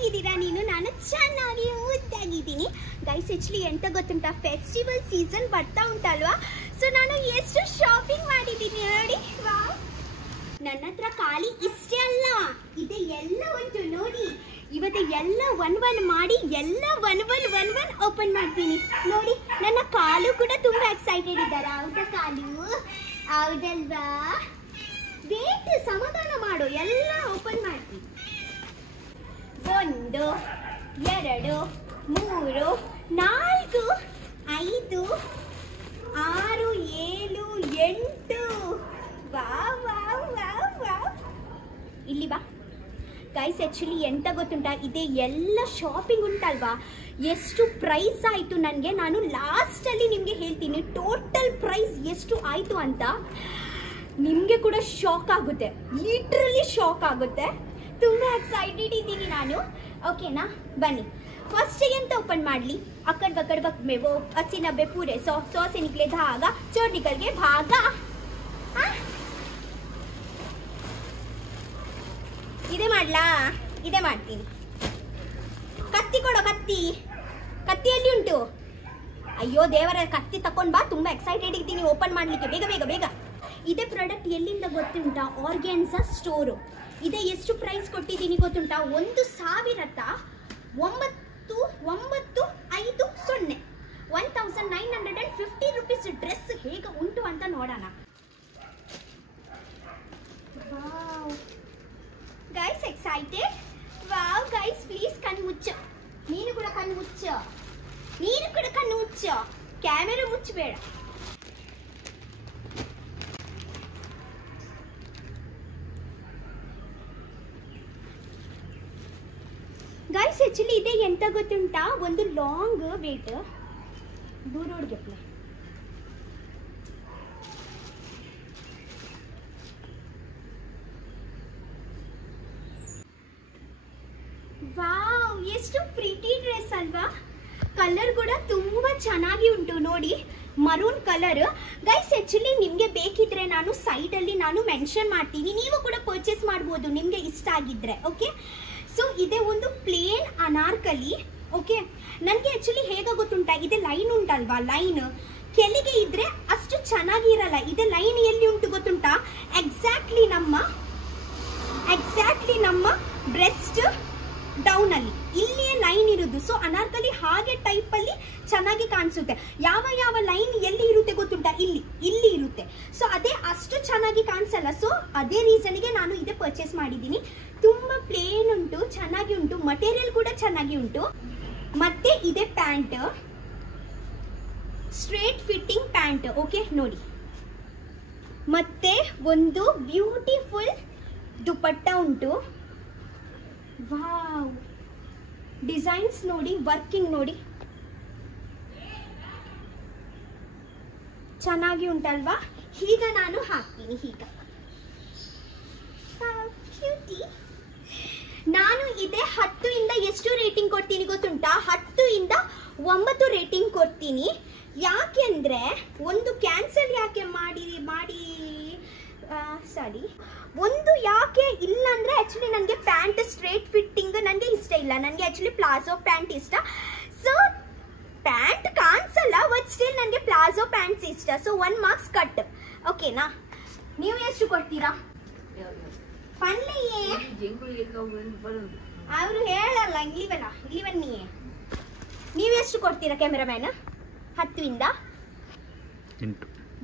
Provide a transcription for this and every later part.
ಹೇಗಿದ್ದೀರಾ ನೀನು? ನಾನು ಚೆನ್ನಾಗಿ ಮುದ್ದಾಗಿದ್ದೀನಿ ಗೈಸ್. ಆಕ್ಚುಲಿ ಎಂತ ಗೊತ್ತುಂಟಾ, ಫೆಸ್ಟಿವಲ್ ಸೀಸನ್ ಬರ್ತಾ ಉಂಟಲ್ವಾ, ಸೊ ನಾನು ಎಷ್ಟು ಶಾಪಿಂಗ್ ಮಾಡಿದ್ದೀನಿ ನೋಡಿ. ವಾವ್, ನನ್ನ ಹತ್ರ ಖಾಲಿ ಇಷ್ಟೇ ಅಲ್ಲ, ಇದೆ ಎಲ್ಲ ಉಂಟು ನೋಡಿ. ಇವತ್ತು ಎಲ್ಲ ಒನ್ ಮಾಡಿ ಎಲ್ಲ ಒನ್ ಓಪನ್ ಮಾಡ್ತೀನಿ ನೋಡಿ. ನನ್ನ ಕಾಲು ಕೂಡ ತುಂಬಾ ಎಕ್ಸೈಟೆಡ್ ಇದ್ದಾರೆ. ಹೌದಾ ಕಾಲು? ಹೌದಲ್ವಾ? ವೇಟ್, ಸಮಾಧಾನ ಮಾಡು, ಎಲ್ಲ ಓಪನ್ ಮಾಡ್ತೀನಿ. 1 2 3 4 5 6 7 8. Wow wow wow wow. ಇಲ್ಲಿ ಬಾ ಗೈಸ್. ಆ್ಯಕ್ಚುಲಿ ಎಂತ ಗೊತ್ತುಂಟಾ, ಇದೆ ಎಲ್ಲ ಶಾಪಿಂಗ್ ಉಂಟಲ್ವಾ, ಎಷ್ಟು ಪ್ರೈಸ್ ಆಯಿತು ನನಗೆ. ನಾನು ಲಾಸ್ಟಲ್ಲಿ ನಿಮಗೆ ಹೇಳ್ತೀನಿ ಟೋಟಲ್ ಪ್ರೈಸ್ ಎಷ್ಟು ಆಯಿತು ಅಂತ. ನಿಮಗೆ ಕೂಡ ಶಾಕ್ ಆಗುತ್ತೆ, ಲಿಟ್ರಲಿ ಶಾಕ್ ಆಗುತ್ತೆ. ತುಂಬ ಎಕ್ಸೈಟೆಡ್ ಇದ್ದೀನಿ ನಾನು. ಓಕೆನಾ, ಬನ್ನಿ ಫಸ್ಟಿಗೆ ಎಂತ ಓಪನ್ ಮಾಡಲಿ. ಅಕ್ಕಡ್ ಬಕ್ಕಡ್ ಬಕ್ में वो 80 90 पूरे 100 से निकले धागा, चोर निकल के भागा. ಇದೇ ಮಾಡ್ಲಾ? ಇದೇ ಮಾಡ್ತೀನಿ. ಕತ್ತಿ ಕೊಡೋ, ಕತ್ತಿಯಲ್ಲಿ ಉಂಟು. ಅಯ್ಯೋ ದೇವರ, ಕತ್ತಿ ತಕೊಂಡ್ ಬಾ. ತುಂಬ ಎಕ್ಸೈಟೆಡ್ ಇದ್ದೀನಿ ಓಪನ್ ಮಾಡಲಿಕ್ಕೆ. ಬೇಗ ಬೇಗ ಬೇಗ. ಇದೇ ಪ್ರಾಡಕ್ಟ್ ಎಲ್ಲಿಂದ ಗೊತ್ತುಂಟಾ? Organza store. ಇದೇ ಎಷ್ಟು ಪ್ರೈಸ್ ಕೊಟ್ಟಿದ್ದೀನಿ ಗೊತ್ತುಂಟಾ? 1950 1950 ರುಪೀಸ್ ಡ್ರೆಸ್. ಹೇಗೆ ಉಂಟು ಅಂತ ನೋಡೋಣ. Wow guys, excited. Wow guys, please ಕಣ್ಣು ಮುಚ್ಚು. ನೀನು ಕೂಡ ಕಣ್ಣು ಮುಚ್ಚು. ಕ್ಯಾಮೆರಾ ಮುಚ್ಚಬೇಡ. ಗೈಸ್ ಆ್ಯಕ್ಚುಲಿ ಇದೆ ಎಂತ ಗೊತ್ತುಂಟಾ, ಒಂದು ಲಾಂಗ್ ವೇಟ್ ದೂರ ಹೊಡ್ಗೆಪ್ಲೆ. ವಾವ್, ಎಷ್ಟು ಪ್ರಿಟಿ ಡ್ರೆಸ್ ಅಲ್ವಾ. ಕಲರ್ ಕೂಡ ತುಂಬ ಚೆನ್ನಾಗಿ ಉಂಟು ನೋಡಿ, ಮರೂನ್ ಕಲರ್. ಗೈಸ್ ಆ್ಯಕ್ಚುಲಿ ನಿಮಗೆ ಬೇಕಿದ್ರೆ ನಾನು ಸೈಡಲ್ಲಿ ಮೆನ್ಷನ್ ಮಾಡ್ತೀನಿ, ನೀವು ಕೂಡ ಪರ್ಚೇಸ್ ಮಾಡ್ಬೋದು ನಿಮಗೆ ಇಷ್ಟ ಆಗಿದ್ರೆ. ಓಕೆ, ಸೊ ಇದೆ ಒಂದು ಪ್ಲೇನ್ ಅನಾರ್ಕಲಿ. ಓಕೆ, ನನಗೆ ಆ್ಯಕ್ಚುಲಿ ಹೇಗೆ ಗೊತ್ತುಂಟಾ, ಇದೆ ಲೈನ್ ಉಂಟಲ್ವಾ, ಲೈನ್ ಕೆಳಗೆ ಇದ್ರೆ ಅಷ್ಟು ಚೆನ್ನಾಗಿರಲ್ಲ. ಇದೆ ಲೈನ್ ಎಲ್ಲಿ ಉಂಟು ಗೊತ್ತುಂಟಾ? ಎಕ್ಸಾಕ್ಟ್ಲಿ ನಮ್ಮ ಬ್ರೆಸ್ಟ್ ಡೌನ್ ಅಲ್ಲಿ ಇಲ್ಲಿಯೇ ಲೈನ್ ಇರುವುದು. ಸೊ ಅನಾರ್ಕಲಿ ಹಾಗೆ ಟೈಪ್ ಅಲ್ಲಿ ಚೆನ್ನಾಗಿ ಕಾಣಿಸುತ್ತೆ. ಯಾವ ಲೈನ್ ಎಲ್ಲಿ ಇರುತ್ತೆ ಗೊತ್ತುಂಟಾ? ಇಲ್ಲಿ ಇರುತ್ತೆ. ಸೊ ಅದೇ ಅಷ್ಟು ಚೆನ್ನಾಗಿ ಕಾಣಿಸಲ್ಲ. ಸೊ ಅದೇ ರೀಸನ್ಗೆ ನಾನು ಇದೇ ಪರ್ಚೇಸ್ ಮಾಡಿದ್ದೀನಿ. ತುಂಬಾ ಪ್ಲೇನ್ ಉಂಟು, ಚೆನ್ನಾಗಿ ಉಂಟು, ಮಟೀರಿಯಲ್ ಕೂಡ ಚೆನ್ನಾಗಿ ಉಂಟು. ಮತ್ತೆ ಇದೆ pant, straight fitting pant. Okay ನೋಡಿ, ಮತ್ತೆ ಒಂದು ಬ್ಯೂಟಿಫುಲ್ ದುಪಟ್ಟ ಉಂಟು. ವಾವ್, ಡಿಸೈನ್ಸ್ ನೋಡಿ, ವರ್ಕಿಂಗ್ ನೋಡಿ, ಚೆನ್ನಾಗಿ ಉಂಟಲ್ವಾ. ಈಗ ನಾನು ಹಾಕ್ತೀನಿ. ಈಗ ನಾನು ಇದೆ 10 ಇಂದ ಎಷ್ಟು ರೇಟಿಂಗ್ ಕೊಡ್ತೀನಿ ಗೊತ್ತುಂಟಾ? 10 ಇಂದ 9 ರೇಟಿಂಗ್ ಕೊಡ್ತೀನಿ. ಯಾಕೆಂದ್ರೆ ಒಂದು ಕ್ಯಾನ್ಸಲ್ ಯಾಕೆ ಮಾಡಿ ಸಾರಿ, ಒಂದು ಯಾಕೆ ಇಲ್ಲ ಅಂದರೆ ಆ್ಯಕ್ಚುಲಿ ನನಗೆ ಪ್ಯಾಂಟ್ ಸ್ಟ್ರೇಟ್ ಫಿಟ್ಟಿಂಗ್ ನನಗೆ ಇಷ್ಟ ಇಲ್ಲ. ನನಗೆ ಆ್ಯಕ್ಚುಲಿ ಪ್ಲಾಜೋ ಪ್ಯಾಂಟ್ ಇಷ್ಟ. ಸೊ ಪ್ಯಾಂಟ್ ಕಾಣಿಸಲ್ಲ, ಬಟ್ ಸ್ಟಿಲ್ ನನಗೆ ಪ್ಲಾಜೋ ಪ್ಯಾಂಟ್ಸ್ ಇಷ್ಟ. So 1 marks cut. ಓಕೆನಾ? ನೀವು ಎಷ್ಟು ಕೊಡ್ತೀರಾ? ಪನ್ನಿಯೇ ಅವರು ಹೇಳಲ್ಲ, ಇಲ್ಲಿ ಬನ್ನಿ. ನೀವು ಎಷ್ಟು ಕೊಡ್ತೀರಾ ಕ್ಯಾಮೆರಾಮ್ಯಾನ್? 10 ಇಂದ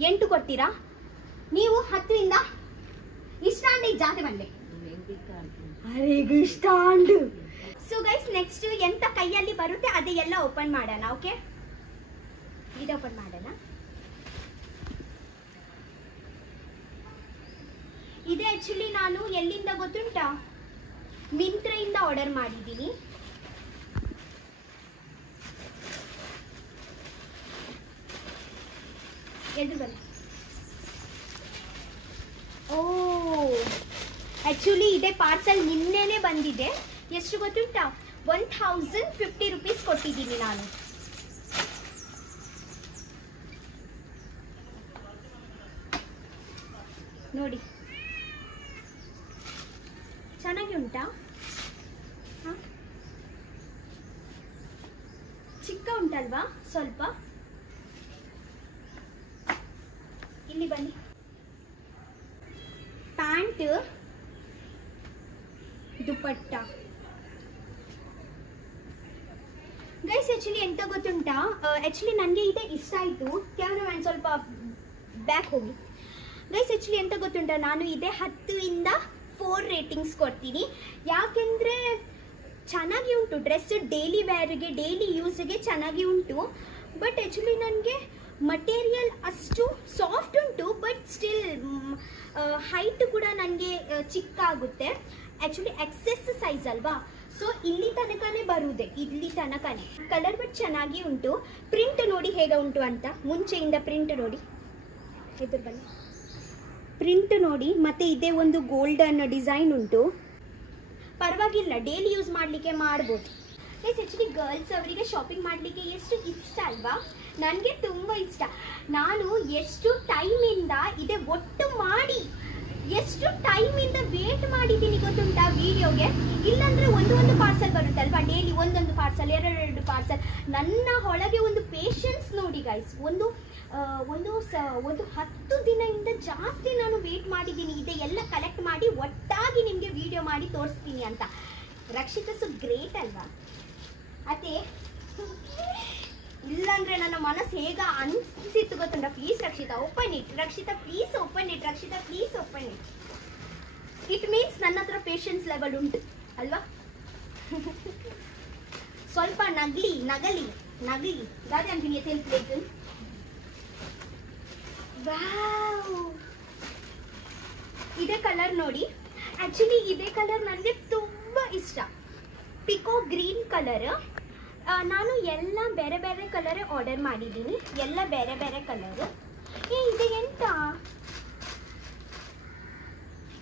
8 ಕೊಡ್ತೀರಾ ನೀವು? 10 ಇಂದ ಇಷ್ಟ ಅಂಡ್ ಜಾತೆ ಬಂದೆ. ಇಷ್ಟ ಅಂಡ್. ಸೊ ಗೈಸ್, ನೆಕ್ಸ್ಟ್ ಎಂತ ಕೈಯಲ್ಲಿ ಬರುತ್ತೆ ಅದೇ ಎಲ್ಲ ಓಪನ್ ಮಾಡೋಣ. ಓಕೆ, ಇದು ಓಪನ್ ಮಾಡೋಣ. ಇದೆ ಆ್ಯಕ್ಚುಲಿ ನಾನು ಎಲ್ಲಿಂದ ಗೊತ್ತುಂಟಾ? ಮಿಂತ್ರದಿಂದ ಆರ್ಡರ್ ಮಾಡಿದ್ದೀನಿ. ಎದು ಬನ್ನಿ. ಓ, ಆ್ಯಕ್ಚುಲಿ ಇದೆ ಪಾರ್ಸಲ್ ನಿನ್ನೆನೆ ಬಂದಿದೆ. ಎಷ್ಟು ಗೊತ್ತುಂಟಾ? 1050 ರುಪೀಸ್ ಕೊಟ್ಟಿದ್ದೀನಿ ನಾನು. ನೋಡಿ, ಚೆನ್ನಾಗಿ ಉಂಟಾ? ಉಂಟಲ್ವಾ ಸ್ವಲ್ಪ, ಇಲ್ಲಿ ಬನ್ನಿ. ಪ್ಯಾಂಟ್, ದುಪಟ್ಟ. ಗೈಸ್ ಆ್ಯಕ್ಚುಲಿ ಎಂತ ಗೊತ್ತುಂಟಾ, ಆ್ಯಕ್ಚುಲಿ ನನಗೆ ಇದೆ ಇಷ್ಟ ಆಯಿತು. ಕ್ಯಾಮ್ರಾಮ್ಯಾನ್ ಸ್ವಲ್ಪ ಬ್ಯಾಕ್ ಹೋಗಿ. ಗೈಸ್ ಆ್ಯಕ್ಚುಲಿ ಎಂತ ಗೊತ್ತುಂಟಾ, ನಾನು ಇದೆ 10ಇಂದ 4 ರೇಟಿಂಗ್ಸ್ ಕೊಡ್ತೀನಿ. ಯಾಕೆಂದರೆ ಚೆನ್ನಾಗಿ ಉಂಟು ಡ್ರೆಸ್, ಡೈಲಿ ವೇರ್ಗೆ ಡೈಲಿ ಯೂಸ್ಗೆ ಚೆನ್ನಾಗಿ ಉಂಟು. ಬಟ್ ಆ್ಯಕ್ಚುಲಿ ನನಗೆ ಮಟೀರಿಯಲ್ ಅಷ್ಟು ಸಾಫ್ಟ್ ಉಂಟು, ಬಟ್ ಸ್ಟಿಲ್ ಹೈಟ್ ಕೂಡ ನನಗೆ ಚಿಕ್ಕ ಆಗುತ್ತೆ. ಆ್ಯಕ್ಚುಲಿ ಎಕ್ಸೆಸ್ ಸೈಜ್ ಅಲ್ವಾ, ಸೊ ಇಲ್ಲಿ ತನಕನೇ ಬರುವುದೇ, ಇಲ್ಲಿ ತನಕನೇ. ಕಲರ್ ಬಟ್ ಚೆನ್ನಾಗಿ ಉಂಟು. ಪ್ರಿಂಟ್ ನೋಡಿ ಹೇಗೆ ಉಂಟು ಅಂತ, ಮುಂಚೆಯಿಂದ ಪ್ರಿಂಟ್ ನೋಡಿ, ಎದುರು ಬನ್ನಿ. ಪ್ರಿಂಟ್ ನೋಡಿ, ಮತ್ತು ಇದೇ ಒಂದು ಗೋಲ್ಡನ್ ಡಿಸೈನ್ ಉಂಟು. ಪರವಾಗಿಲ್ಲ, ಡೈಲಿ ಯೂಸ್ ಮಾಡಲಿಕ್ಕೆ ಮಾಡ್ಬೋದು. ಎಸ್ ಆ್ಯಕ್ಚುಲಿ ಗರ್ಲ್ಸ್ ಅವರಿಗೆ ಶಾಪಿಂಗ್ ಮಾಡಲಿಕ್ಕೆ ಎಷ್ಟು ಇಷ್ಟ ಅಲ್ವಾ, ನನಗೆ ತುಂಬ ಇಷ್ಟ. ನಾನು ಎಷ್ಟು ಟೈಮಿಂದ ಇದೆ ಒಟ್ಟು ಮಾಡಿ, ಎಷ್ಟು ಟೈಮಿಂದ ವೇಟ್ ಮಾಡಿದ್ದೀನಿ ಗೊತ್ತುಂಟಾ ವಿಡಿಯೋಗೆ. ಇಲ್ಲಾಂದರೆ ಒಂದು ಪಾರ್ಸಲ್ ಬರುತ್ತಲ್ವಾ, ಡೈಲಿ ಒಂದೊಂದು ಪಾರ್ಸಲ್, ಎರಡು ಪಾರ್ಸಲ್. ನನ್ನ ಒಳಗೆ ಒಂದು ಪೇಷನ್ಸ್ ನೋಡಿ ಗೈಸ್. ಒಂದು 10 ದಿನದಿಂದ ಜಾಸ್ತಿ ನಾನು ವೇಟ್ ಮಾಡಿದ್ದೀನಿ, ಇದೆ ಎಲ್ಲ ಕಲೆಕ್ಟ್ ಮಾಡಿ ಒಟ್ಟಾಗಿ ನಿಮಗೆ ವಿಡಿಯೋ ಮಾಡಿ ತೋರಿಸ್ತೀನಿ ಅಂತ. ರಕ್ಷಿತಾ ಗ್ರೇಟ್ ಅಲ್ವಾ ಅದೇ, ಇಲ್ಲಾಂದ್ರೆ ನನ್ನ ಮನಸ್ಸು ಹೇಗ ಅನಿಸಿತ್ತು ಗೊತ್ತುಂಟ. Please Rakshita open it, Rakshita please open it, Rakshita please open it. It means ನನ್ನ ಹತ್ರ ಪೇಷನ್ಸ್ ಲೆವೆಲ್ ಉಂಟು ಅಲ್ವಾ. ಸ್ವಲ್ಪ ನಗಲಿ ಗಾದೆ ಅಂತೀನಿ ತಿಳಿಸ್ಬೇಕು. ವಾವ್, ಇದೇ ಕಲರ್ ನೋಡಿ. ಆ್ಯಕ್ಚುಲಿ ಇದೇ ಕಲರ್ ನನಗೆ ತುಂಬ ಇಷ್ಟ, ಪಿಕೋ ಗ್ರೀನ್ ಕಲರ್. ನಾನು ಎಲ್ಲ ಬೇರೆ ಬೇರೆ ಕಲರೇ ಆರ್ಡರ್ ಮಾಡಿದ್ದೀನಿ, ಎಲ್ಲ ಬೇರೆ ಬೇರೆ ಕಲರ್. ಇದು ಎಂತ,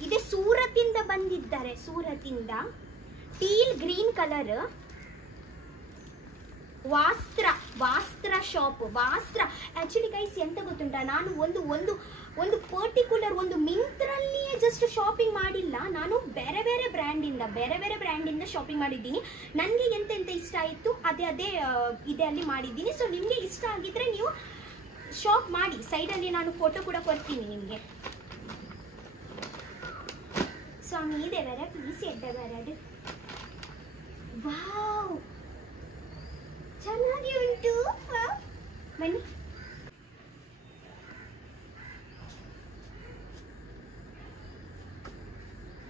ಇದೆ ಸೂರತಿಂದ ಬಂದಿದ್ದಾರೆ, ಸೂರತಿಂದ. Teal green colour. Vastra shop, Vastra. Actually guys ಎಂತ ಗೊತ್ತುಂಟ, ನಾನು ಒಂದು ಪರ್ಟಿಕ್ಯುಲರ್ ಒಂದು ಮಿಂತ್ರಲ್ಲಿಯೇ ಜಸ್ಟ್ ಶಾಪಿಂಗ್ ಮಾಡಿಲ್ಲ, ನಾನು ಬೇರೆ ಬೇರೆ ಬ್ರ್ಯಾಂಡಿಂದ ಶಾಪಿಂಗ್ ಮಾಡಿದ್ದೀನಿ. ನನಗೆ ಎಂತೆಂತ ಇಷ್ಟ ಆಯಿತು ಅದೇ ಇದೆ ಅಲ್ಲಿ ಮಾಡಿದ್ದೀನಿ. ಸೊ ನಿಮಗೆ ಇಷ್ಟ ಆಗಿದ್ರೆ ನೀವು ಶಾಪ್ ಮಾಡಿ, ಸೈಡಲ್ಲಿ ನಾನು ಫೋಟೋ ಕೂಡ ಕೊಡ್ತೀನಿ ನಿಮಗೆ. ಸ್ವಾಮಿ ಇದೆ ಬೇರೆ ಪ್ಲೀಸ್ ಎಡ್ಡೆ. ವಾವ್, ಚೆನ್ನಾಗಿ ಉಂಟು. ಬನ್ನಿ.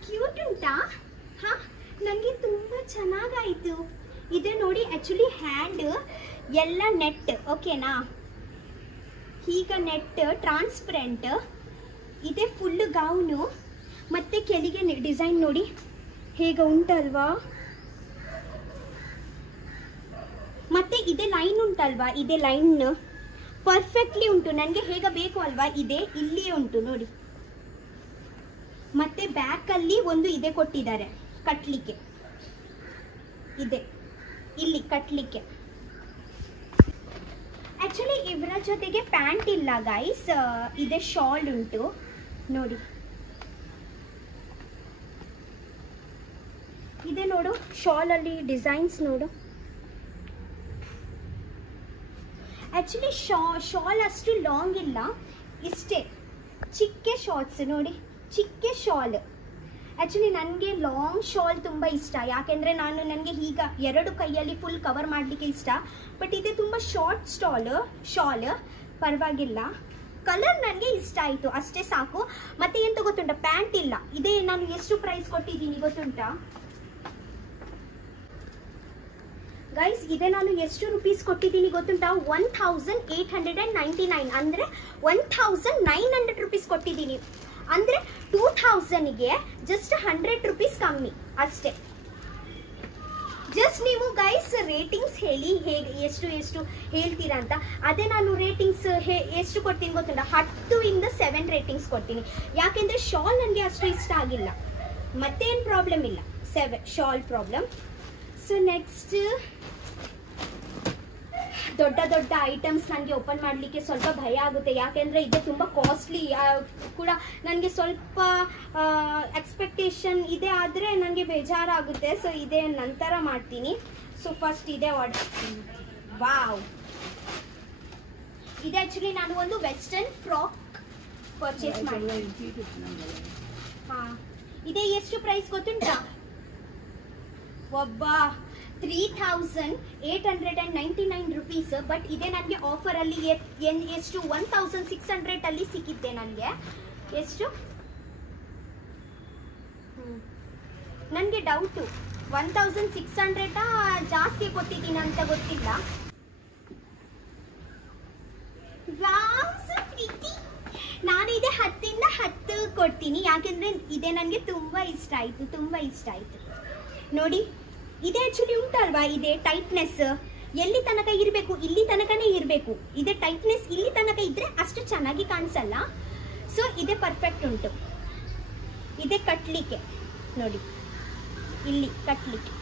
ಕ್ಯೂಟ್ ಉಂಟಾ? ಹಾಂ, ನನಗೆ ತುಂಬ ಚೆನ್ನಾಗಾಯಿತು. ಇದೆ ನೋಡಿ, ಆ್ಯಕ್ಚುಲಿ ಹ್ಯಾಂಡ್ ಎಲ್ಲ ನೆಟ್, ಓಕೆನಾ? ಈಗ ನೆಟ್ ಟ್ರಾನ್ಸ್ಪರೆಂಟ್ ಇದೆ, ಫುಲ್ ಗೌನು. ಮತ್ತು ಕೆಳಗೆ ಡಿಸೈನ್ ನೋಡಿ ಹೇಗೆ ಉಂಟಲ್ವಾ. ಮತ್ತು ಇದೇ ಲೈನ್ ಉಂಟಲ್ವಾ, ಇದೇ ಲೈನ್ ಪರ್ಫೆಕ್ಟ್ಲಿ ಉಂಟು, ನನಗೆ ಹೇಗೆ ಬೇಕು ಅಲ್ವಾ. ಇದೆ ಇಲ್ಲಿಯೇ ಉಂಟು ನೋಡಿ. ಮತ್ತು ಬ್ಯಾಕಲ್ಲಿ ಒಂದು ಇದೆ ಕೊಟ್ಟಿದ್ದಾರೆ ಕಟ್ಟಲಿಕ್ಕೆ, ಇದೆ ಇಲ್ಲಿ ಕಟ್ಟಲಿಕ್ಕೆ. ಆ್ಯಕ್ಚುಲಿ ಇವರ ಜೊತೆಗೆ ಪ್ಯಾಂಟ್ ಇಲ್ಲ ಗೈಸ್, ಇದೆ ಶಾಲ್ ಉಂಟು ನೋಡಿ. ಇದೆ ನೋಡು, ಶಾಲಲ್ಲಿ ಡಿಸೈನ್ಸ್ ನೋಡು. ಆ್ಯಕ್ಚುಲಿ ಶಾಲ್ ಅಷ್ಟು ಲಾಂಗ್ ಇಲ್ಲ, ಇಷ್ಟೇ ಚಿಕ್ಕ ಶಾರ್ಟ್ಸ್ ನೋಡಿ, ಚಿಕ್ಕ ಶಾಲ್. ಆ್ಯಕ್ಚುಲಿ ನನಗೆ ಲಾಂಗ್ ಶಾಲ್ ತುಂಬ ಇಷ್ಟ, ಯಾಕೆಂದರೆ ನನಗೆ ಈಗ 2 ಕೈಯಲ್ಲಿ ಫುಲ್ ಕವರ್ ಮಾಡಲಿಕ್ಕೆ ಇಷ್ಟ. ಬಟ್ ಇದೆ ತುಂಬ ಶಾರ್ಟ್ ಶಾಲ್, ಪರವಾಗಿಲ್ಲ. ಕಲರ್ ನನಗೆ ಇಷ್ಟ ಆಯಿತು, ಅಷ್ಟೇ ಸಾಕು. ಮತ್ತು ಎಂತ ಗೊತ್ತುಂಟ, ಪ್ಯಾಂಟ್ ಇಲ್ಲ. ಇದೇ ನಾನು ಎಷ್ಟು ಪ್ರೈಸ್ ಕೊಟ್ಟಿದ್ದೀನಿ ಗೊತ್ತುಂಟಾ ಗೈಸ್? ಇದೆ ನಾನು ಎಷ್ಟು ರುಪೀಸ್ ಕೊಟ್ಟಿದ್ದೀನಿ ಗೊತ್ತುಂಟಾ? 1899, ಅಂದರೆ 1900 ರುಪೀಸ್ ಕೊಟ್ಟಿದ್ದೀನಿ. ಅಂದರೆ 2000ಗೆ ಜಸ್ಟ್ 100 ರುಪೀಸ್ ಕಮ್ಮಿ ಅಷ್ಟೇ. ಜಸ್ಟ್ ನೀವು ಗೈಸ್ ರೇಟಿಂಗ್ಸ್ ಹೇಳಿ, ಹೇಗೆ ಎಷ್ಟು ಹೇಳ್ತೀರಾ ಅಂತ. ಅದೇ ನಾನು ರೇಟಿಂಗ್ಸ್ ಎಷ್ಟು ಕೊಡ್ತೀನಿ ಗೊತ್ತುಂಟಾ? 10ಇಂದ 7 ರೇಟಿಂಗ್ಸ್ ಕೊಡ್ತೀನಿ. ಯಾಕೆಂದರೆ ಶಾಲ್ ನನಗೆ ಅಷ್ಟು ಇಷ್ಟ ಆಗಿಲ್ಲ, ಮತ್ತೇನು ಪ್ರಾಬ್ಲಮ್ ಇಲ್ಲ, 7 ಶಾಲ್ ಪ್ರಾಬ್ಲಮ್. ಸೊ ನೆಕ್ಸ್ಟ್ ದೊಡ್ಡ ಐಟಮ್ಸ್ ನನಗೆ ಓಪನ್ ಮಾಡಲಿಕ್ಕೆ ಸ್ವಲ್ಪ ಭಯ ಆಗುತ್ತೆ, ಯಾಕೆಂದರೆ ಇದು ತುಂಬ ಕಾಸ್ಟ್ಲಿ ಕೂಡ. ನನಗೆ ಸ್ವಲ್ಪ ಎಕ್ಸ್ಪೆಕ್ಟೇಷನ್ ಇದೆ, ಆದರೆ ನನಗೆ ಬೇಜಾರಾಗುತ್ತೆ. ಸೊ ಇದೇ ನಂತರ ಮಾಡ್ತೀನಿ. ಸೊ ಫಸ್ಟ್ ಇದೆ ಆರ್ಡರ್ ವಾವ್, ಇದು ಆಕ್ಚುಲಿ ನಾನು ಒಂದು ವೆಸ್ಟರ್ನ್ ಫ್ರಾಕ್ ಪರ್ಚೇಸ್ ಮಾಡಿ. ಹಾ, ಇದೇ ಎಷ್ಟು ಪ್ರೈಸ್ ಗೊತ್ತುಂಟಾ? ಒಬ್ಬ 3899 ರೂಪೀಸ್. ಬಟ್ ಇದೇ ನನಗೆ ಆಫರ್ ಅಲ್ಲಿ ಎಷ್ಟು 1600 ಅಲ್ಲಿ ಸಿಕ್ಕಿದ್ದೆ ನನಗೆ. ಎಷ್ಟು ನನಗೆ ಡೌಟು 1600 ಜಾಸ್ತಿ ಕೊಟ್ಟಿದ್ದೀನಿ ಅಂತ ಗೊತ್ತಿಲ್ಲ. ನಾನು ಇದೇ 10ರಿಂದ 10 ಕೊಡ್ತೀನಿ, ಯಾಕೆಂದ್ರೆ ಇದೇ ನನಗೆ ತುಂಬಾ ಇಷ್ಟ ಆಯ್ತು. ನೋಡಿ, ಇದೇ ಆಕ್ಚುಲಿ ಉಂಟಲ್ವಾ, ಇದೇ ಟೈಟ್ನೆಸ್ ಎಲ್ಲಿ ತನಕ ಇರಬೇಕು, ಇಲ್ಲಿ ತನಕನೇ ಇರಬೇಕು. ಇದೇ ಟೈಟ್ನೆಸ್ ಇಲ್ಲಿ ತನಕ ಇದ್ರೆ ಅಷ್ಟು ಚೆನ್ನಾಗಿ ಕಾಣಿಸಲ್ಲ. ಸೊ ಇದೇ ಪರ್ಫೆಕ್ಟ್ ಉಂಟು. ಇದೇ ಕಟ್ಲಿಕ್ಕೆ ನೋಡಿ, ಇಲ್ಲಿ ಕಟ್ಲಿಕ್ಕೆ.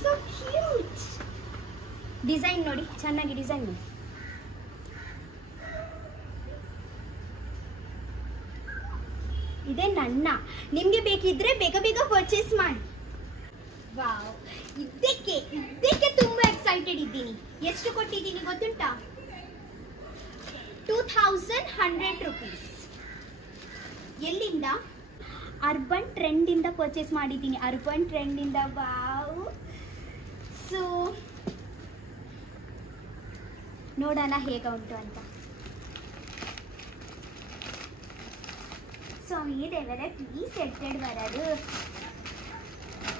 ಸೊ ಕ್ಯೂಟ್ ಡಿಸೈನ್ ನೋಡಿ, ಚೆನ್ನಾಗಿ ಡಿಸೈನ್ ನೋಡಿ. ಇದೇ ನನ್ನ, ನಿಮ್ಗೆ ಬೇಕಿದ್ರೆ ಬೇಗ ಬೇಗ ಪರ್ಚೇಸ್ ಮಾಡಿ. ವಾವ್, ಇದಕ್ಕೆ ತುಂಬಾ ಎಕ್ಸೈಟೆಡ್ ಇದ್ದೀನಿ. ಎಷ್ಟು ಕೊಟ್ಟಿದ್ದೀನಿ ಗೊತ್ತುಂಟಾ? 2100 ರೂಪೀಸ್. ಎಲ್ಲಿಂದ? ಅರ್ಬನ್ ಟ್ರೆಂಡ್ ಇಂದ ಪರ್ಚೇಸ್ ಮಾಡಿದ್ದೀನಿ, ಅರ್ಬನ್ ಟ್ರೆಂಡ್ ಇಂದ. ವಾವ್, ಸೊ ನೋಡೋಣ ಹೇಗ ಉಂಟು ಅಂತ. ಸ್ವಾಮಿ ದೇವರೇ, ಪ್ಲೀಸ್ ಎಟ್ಟೆಡ್ ಬರೋದು.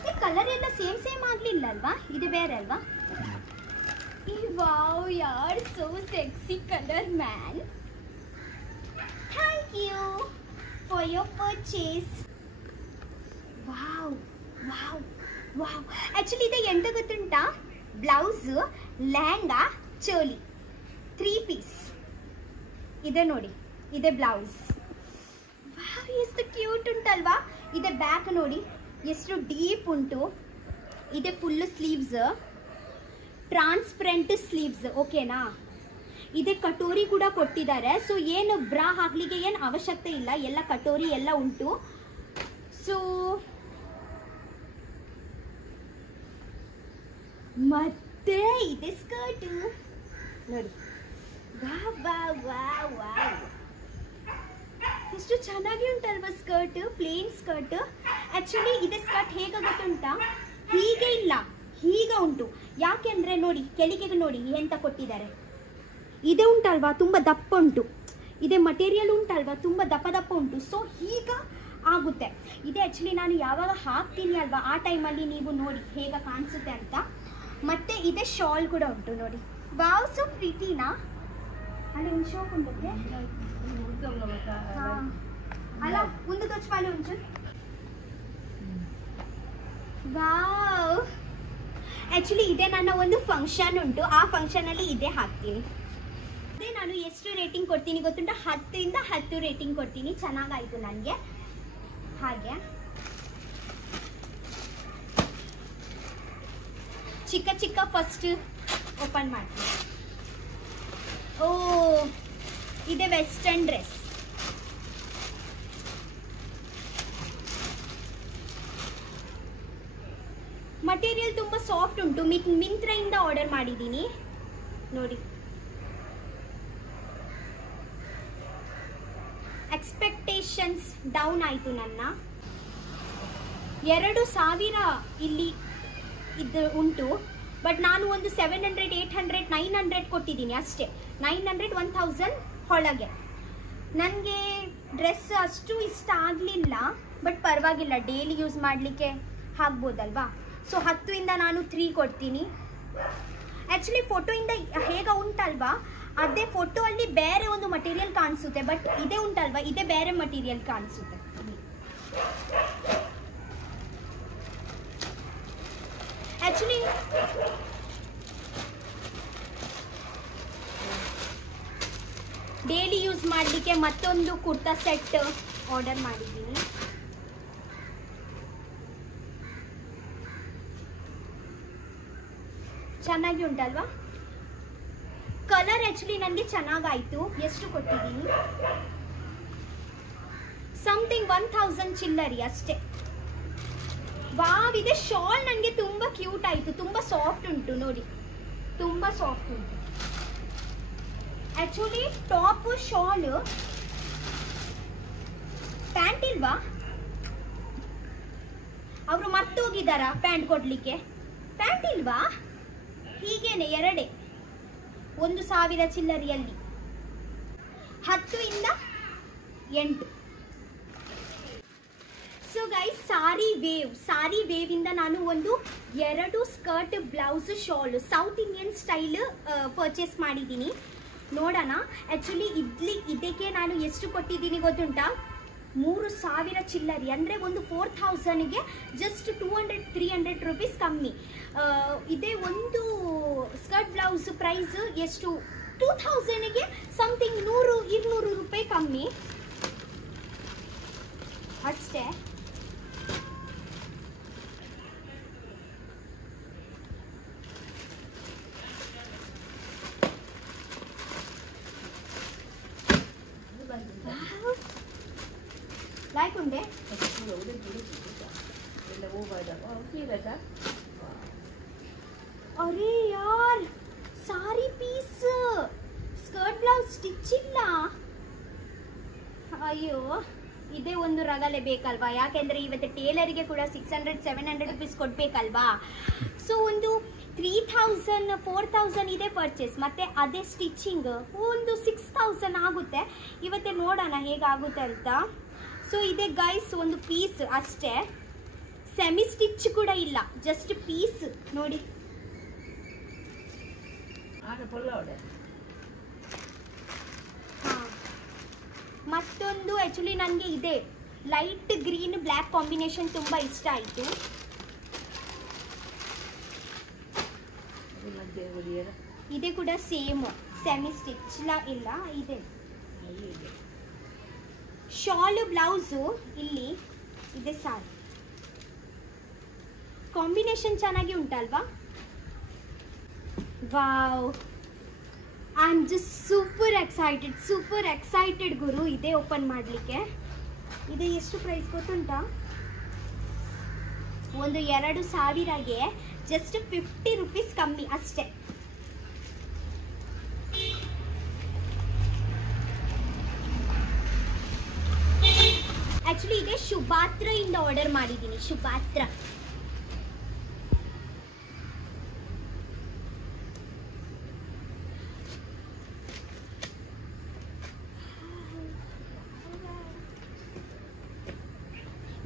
ಈ ಕಲರ್ ಎಲ್ಲ ಸೇಮ್ ಆಗ್ಲಿಲ್ಲ ಅಲ್ವಾ? ಇದು ಬೇರೆ ಅಲ್ವಾ? ವಾವ್ ಯಾರ್, so sexy colour man. Thank you for your purchase. Wow wow wow, actually ಇದೆ ಎಂತ ಗೊತ್ತುಂಟಾ? ಬ್ಲೌಸ್, ಲೆಹಂಗಾ, ಚೋಲಿ 3 ಪೀಸ್ ಇದೆ ನೋಡಿ. ಇದೆ ಬ್ಲೌಸ್. ವಾವ್, ಎಷ್ಟು ಕ್ಯೂಟ್ ಉಂಟಲ್ವಾ? ಇದೆ ಬ್ಯಾಕ್ ನೋಡಿ, ಎಷ್ಟು ಡೀಪ್ ಉಂಟು. ಇದೆ ಫುಲ್ ಸ್ಲೀವ್ಸ್, ಟ್ರಾನ್ಸ್ಪರೆಂಟ್ ಸ್ಲೀವ್ಸ್, ಓಕೆನಾ? ಇದೆ ಕಟೋರಿ ಕೂಡ ಕೊಟ್ಟಿದ್ದಾರೆ. ಸೊ ಏನು ಬ್ರಾ ಹಾಕ್ಲಿಕ್ಕೆ ಏನು ಅವಶ್ಯಕತೆ ಇಲ್ಲ, ಎಲ್ಲ ಕಟೋರಿ ಎಲ್ಲ ಉಂಟು. ಸೊ ಮತ್ತೆ ಇದೆ ಸ್ಕರ್ಟ್ ನೋಡಿ. ವಾವ್ ವಾವ್ ವಾವ್ ವಾವ್, ಎಷ್ಟು ಚೆನ್ನಾಗಿ ಉಂಟಲ್ವಾ ಸ್ಕರ್ಟ್, ಪ್ಲೇನ್ ಸ್ಕರ್ಟ್. ಆಕ್ಚುಲಿ ಇದೆ ಸ್ಕರ್ಟ್ ಹೇಗೆ ಗೊತ್ತುಂಟಾ? ಹೀಗೆ ಇಲ್ಲ, ಹೀಗೆ ಉಂಟು. ಯಾಕೆಂದ್ರೆ ನೋಡಿ, ಕೆಳಗೆ ನೋಡಿ ಎಂತ ಕೊಟ್ಟಿದ್ದಾರೆ. ಇದೆ ಉಂಟಲ್ವಾ, ತುಂಬ ದಪ್ಪ ಉಂಟು. ಇದೆ ಮಟೀರಿಯಲ್ ಉಂಟಲ್ವಾ, ತುಂಬ ದಪ್ಪ ಉಂಟು. ಸೊ ಈಗ ಆಗುತ್ತೆ. ಇದೆ ಆಕ್ಚುಲಿ ನಾನು ಯಾವಾಗ ಹಾಕ್ತೀನಿ ಅಲ್ವಾ, ಆ ಟೈಮಲ್ಲಿ ನೀವು ನೋಡಿ ಹೇಗೆ ಕಾಣಿಸುತ್ತೆ ಅಂತ. ಮತ್ತೆ ಇದೆ ಶಾಲ್ ಕೂಡ ಉಂಟು ನೋಡಿ. ವಾವ್, ಸೊ ಪ್ರೀತಿನಾ? ಅಲ್ಲಿ ಒಂದು ಶೋಕ್ ಉಂಟು ಅಲ್ಲ, ಒಂದು ತೊಚ್ಪಾಲೆ ಉಂಟು. ವಾವ್, ಆಕ್ಚುಲಿ ಇದೆ ನನ್ನ ಒಂದು ಫಂಕ್ಷನ್ ಉಂಟು, ಆ ಫಂಕ್ಷನ್ ಅಲ್ಲಿ ಇದೇ ಹಾಕ್ತೀನಿ. ಅದೇ ನಾನು ಎಷ್ಟು ರೇಟಿಂಗ್ ಕೊಡ್ತೀನಿ ಗೊತ್ತುಂಟ? 10ರಿಂದ 10 ರೇಟಿಂಗ್ ಕೊಡ್ತೀನಿ. ಚೆನ್ನಾಗಾಯ್ತು ನನಗೆ. ಹಾಗೆ ಚಿಕ್ಕ ಫಸ್ಟ್ ಓಪನ್ ಮಾಡ್ತೀನಿ. ಓ, ಇದೆ ವೆಸ್ಟರ್ನ್ ಡ್ರೆಸ್. ಮಟೀರಿಯಲ್ ತುಂಬ ಸಾಫ್ಟ್ ಉಂಟು. ಮಿಂತ್ರಾಯಿಂದ ಆರ್ಡರ್ ಮಾಡಿದ್ದೀನಿ ನೋಡಿ. ಎಕ್ಸ್ಪೆಕ್ಟೇಷನ್ಸ್ ಡೌನ್ ಆಯಿತು ನನ್ನ. 2000 ಇಲ್ಲಿ ಇದು ಉಂಟು. ಬಟ್ ನಾನು ಒಂದು 700, 800, 900 ಕೊಟ್ಟಿದ್ದೀನಿ ಅಷ್ಟೇ. 900, 1000 ಒಳಗೆ. ನನಗೆ ಡ್ರೆಸ್ ಅಷ್ಟು ಇಷ್ಟ ಆಗಲಿಲ್ಲ. ಬಟ್ ಪರವಾಗಿಲ್ಲ, ಡೈಲಿ ಯೂಸ್ ಮಾಡಲಿಕ್ಕೆ ಆಗ್ಬೋದಲ್ವಾ. ಸೊ 10ರಿಂದ ನಾನು 3 ಕೊಡ್ತೀನಿ. ಆ್ಯಕ್ಚುಲಿ ಫೋಟೋಯಿಂದ ಹೇಗೆ ಉಂಟಲ್ವಾ, ಅದೇ ಫೋಟೋ ಅಲ್ಲಿ ಬೇರೆ ಒಂದು ಮಟೀರಿಯಲ್ ಕಾಣಿಸುತ್ತೆ. ಬಟ್ ಇದೇ ಉಂಟಲ್ವಾ, ಇದೇ ಬೇರೆ ಮಟೀರಿಯಲ್ ಕಾಣಿಸುತ್ತೆ. ಆ್ಯಕ್ಚುಲಿ ಡೈಲಿ ಯೂಸ್ ಮಾಡಲಿಕ್ಕೆ ಮತ್ತೊಂದು ಕುರ್ತಾ ಸೆಟ್ ಆರ್ಡರ್ ಮಾಡಿದ್ದೀನಿ. ಚೆನ್ನಾಗಿ ಉಂಟಲ್ವಾ? ಕಲರ್ ಆ್ಯಕ್ಚುಲಿ ನನಗೆ ಚೆನ್ನಾಗಾಯಿತು. ಎಷ್ಟು ಕೊಟ್ಟಿದ್ದೀನಿ? ಸಮಥಿಂಗ್ 1000 ಚಿಲ್ಲರಿ ಅಷ್ಟೇ. ವಾವ್, ಇದೆ ಶಾಲ್ ನನಗೆ ತುಂಬ ಕ್ಯೂಟ್ ಆಯಿತು. ತುಂಬ ಸಾಫ್ಟ್ ಉಂಟು ನೋಡಿ, ತುಂಬ ಸಾಫ್ಟ್ ಉಂಟು. ಆ್ಯಕ್ಚುಲಿ ಟಾಪು ಶಾಲು ಪ್ಯಾಂಟ್ ಇಲ್ವಾ, ಅವರು ಮರ್ತೋಗಿದ್ದಾರ ಪ್ಯಾಂಟ್ ಕೊಡಲಿಕ್ಕೆ? ಪ್ಯಾಂಟ್ ಇಲ್ವಾ? ಹೀಗೇನೆ ಎರಡೇ, 1,000 ಚಿಲ್ಲರಿಯಲ್ಲಿ 10 ಇಂದ 8. ಸೊ ಗೈಸ್, ಸಾರಿ ವೇವ್ ಇಂದ ನಾನು ಒಂದು 2 ಸ್ಕರ್ಟ್, ಬ್ಲೌಸ್, ಶಾಲು ಸೌತ್ ಇಂಡಿಯನ್ ಸ್ಟೈಲ್ ಪರ್ಚೇಸ್ ಮಾಡಿದ್ದೀನಿ. ನೋಡೋಣ. ಆ್ಯಕ್ಚುಲಿ ಇದಕ್ಕೆ ನಾನು ಎಷ್ಟು ಕೊಟ್ಟಿದ್ದೀನಿ ಗೊತ್ತುಂಟಾ? 3,000 ಚಿಲ್ಲರಿ, ಅಂದರೆ ಒಂದು 4,000ಗೆ ಜಸ್ಟ್ 200-300 ರುಪೀಸ್ ಕಮ್ಮಿ. ಇದೇ ಒಂದು ಸ್ಕರ್ಟ್ ಬ್ಲೌಸ್ ಪ್ರೈಸ್ ಎಷ್ಟು? 2,000ಗೆ ಸಮಥಿಂಗ್ 100-200 ರೂಪಾಯಿ ಕಮ್ಮಿ ಅಷ್ಟೇ. लाइक उंडे अरे यार सारी पीस स्कर्ट ब्लाउज स्टिच ಇಲ್ಲ. ಅಯ್ಯೋ, ಇದೇ ಒಂದು ರಗಲೆ ಬೇಕಲ್ವಾ? ಯಾಕೆಂದರೆ ಇವತ್ತು ಟೇಲರಿಗೆ ಕೂಡ 600-700 ರುಪೀಸ್ ಕೊಡಬೇಕಲ್ವಾ? ಸೊ ಒಂದು 3,000-4,000 ಇದೆ ಪರ್ಚೇಸ್, ಮತ್ತು ಅದೇ ಸ್ಟಿಚಿಂಗ್ ಒಂದು 6,000 ಆಗುತ್ತೆ. ಇವತ್ತೇ ನೋಡೋಣ ಹೇಗಾಗುತ್ತೆ ಅಂತ. ಸೊ ಇದೆ ಗೈಸ್, ಒಂದು ಪೀಸ್ ಅಷ್ಟೇ, ಸೆಮಿ ಸ್ಟಿಚ್ ಕೂಡ ಇಲ್ಲ, ಜಸ್ಟ್ ಪೀಸ್ ನೋಡಿ. ಮತ್ತೊಂದು ಆ್ಯಕ್ಚುಲಿ ನನಗೆ ಇದೆ ಲೈಟ್ ಗ್ರೀನ್ ಬ್ಲ್ಯಾಕ್ ಕಾಂಬಿನೇಷನ್ ತುಂಬ ಇಷ್ಟ ಆಯಿತು. ಇದೆ ಕೂಡ ಸೇಮ್ ಸೆಮಿ ಸ್ಟಿಚ್ ಇಲ್ಲ ಇದೆ. ಶಾಲು ಬ್ಲೌಸು ಇಲ್ಲಿ ಇದೆ, ಸಾರಿ ಕಾಂಬಿನೇಷನ್ ಚೆನ್ನಾಗಿ ಉಂಟಲ್ವಾ? Wow, I am just super excited ಗುರು ಇದೇ ಓಪನ್ ಮಾಡಲಿಕ್ಕೆ. ಇದು ಎಷ್ಟು ಪ್ರೈಸ್ ಗೊತ್ತುಂಟಾ? ಒಂದು 2,000ಗೆ ಜಸ್ಟ್ 50 ರುಪೀಸ್ ಕಮ್ಮಿ ಅಷ್ಟೇ. ಆ್ಯಕ್ಚುಲಿ ಇದೆ ಶುಭಾತ್ರ ಇಂದ ಆರ್ಡರ್ ಮಾಡಿದ್ದೀನಿ. ಶುಭಾತ್ರ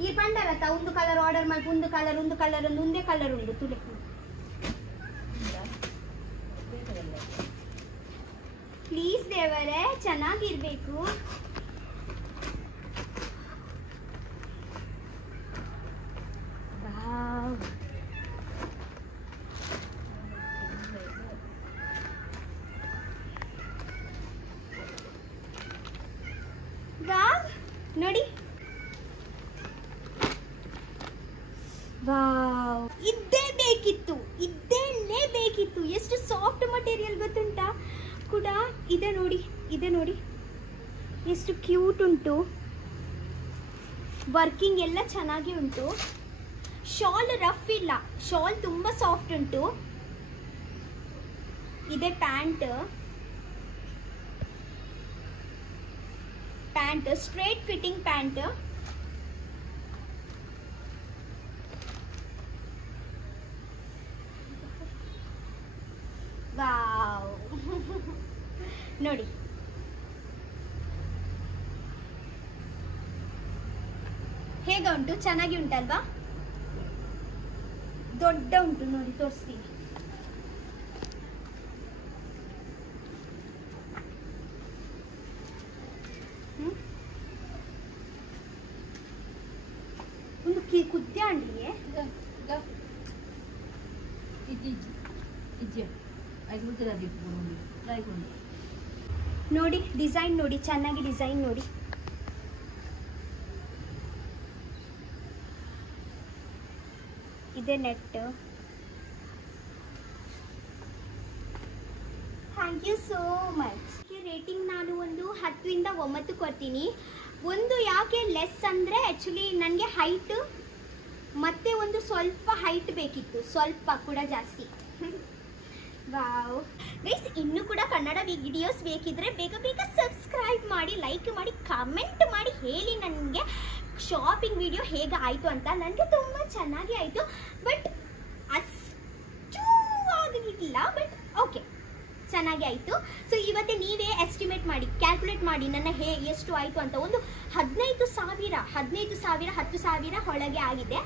ಈ ಪಂಡರತ್ತ ಒಂದು ಕಲರ್ ಆರ್ಡರ್ ಮಾಡಿ, ಒಂದು ಕಲರ್ ಒಂದೇ ಕಲರ್ ಉಂಟು ತುಲೆ. ಪ್ಲೀಸ್ ದೇವರೇ, ಚೆನ್ನಾಗಿರ್ಬೇಕು. ನೋಡಿ, ವಾವ್, ಇದೇನೇ ಬೇಕಿತ್ತು. ಎಷ್ಟು ಸಾಫ್ಟ್ ಮಟೀರಿಯಲ್ ಗೊತ್ತುಂಟಾ ಕೂಡ. ಇದೆ ನೋಡಿ ಎಷ್ಟು ಕ್ಯೂಟ್ ಉಂಟು. ವರ್ಕಿಂಗ್ ಎಲ್ಲ ಚೆನ್ನಾಗಿ ಉಂಟು. ಶಾಲ್ ರಫ್ ಇಲ್ಲ, ಶಾಲ್ ತುಂಬ ಸಾಫ್ಟ್ ಉಂಟು. ಇದೆ pant straight fitting pant. Wow, ನೋಡಿ ಹೇಗೆ ಉಂಟು? ಚೆನ್ನಾಗಿ ಉಂಟಲ್ವಾ? ದೊಡ್ಡ ಉಂಟು ನೋಡಿ, ತೋರಿಸ್ತೀನಿ. ಒಂದು ಕುದ್ದೆ ಅಂಡ್ಲಿಯೇ ನೋಡಿ, ಡಿಸೈನ್ ನೋಡಿ, ಚೆನ್ನಾಗಿ ಡಿಸೈನ್ ನೋಡಿ. ಇದೆ net. Thank you so much. Rating ನಾನು ಒಂದು 10 ಇಂದ 9 ಕೊಡ್ತೀನಿ. ಒಂದು ಯಾಕೆ ಲೆಸ್ ಅಂದರೆ ಆ್ಯಕ್ಚುಲಿ ನನಗೆ ಹೈಟ್ ಮತ್ತೆ ಒಂದು ಸ್ವಲ್ಪ ಹೈಟ್ ಬೇಕಿತ್ತು, ಸ್ವಲ್ಪ ಕೂಡ ಜಾಸ್ತಿ. ವಾವ್ ಗೈಸ್, ಇನ್ನೂ ಕೂಡ ಕನ್ನಡ ವಿಡಿಯೋಸ್ ಬೇಕಿದ್ರೆ ಬೇಗ ಬೇಗ ಸಬ್ಸ್ಕ್ರೈಬ್ ಮಾಡಿ, ಲೈಕ್ ಮಾಡಿ, ಕಮೆಂಟ್ ಮಾಡಿ ಹೇಳಿ ನನಗೆ ಶಾಪಿಂಗ್ ವಿಡಿಯೋ ಹೇಗೆ ಆಯಿತು ಅಂತ. ನನಗೆ ತುಂಬ ಚೆನ್ನಾಗಿ ಆಯಿತು, ಬಟ್ ಅಷ್ಟು ಆಗಿಲ್ಲ, ಬಟ್ ಓಕೆ ಚೆನ್ನಾಗಿ ಆಯಿತು. ಸೊ ಇವತ್ತೇ ನೀವೇ ಎಸ್ಟಿಮೇಟ್ ಮಾಡಿ, ಕ್ಯಾಲ್ಕುಲೇಟ್ ಮಾಡಿ ನನ್ನ ಎಷ್ಟು ಆಯಿತು ಅಂತ. ಒಂದು 15,000 10,000 ಒಳಗೆ ಆಗಿದೆ.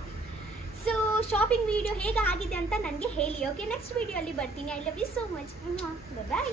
ಸೊ ಶಾಪಿಂಗ್ ವಿಡಿಯೋ ಹೇಗೆ ಆಗಿದೆ ಅಂತ ನನಗೆ ಹೇಳಿ. ಓಕೆ, ನೆಕ್ಸ್ಟ್ ವಿಡಿಯೋ ಅಲ್ಲಿ ಬರ್ತೀನಿ. I love you so much. Bye.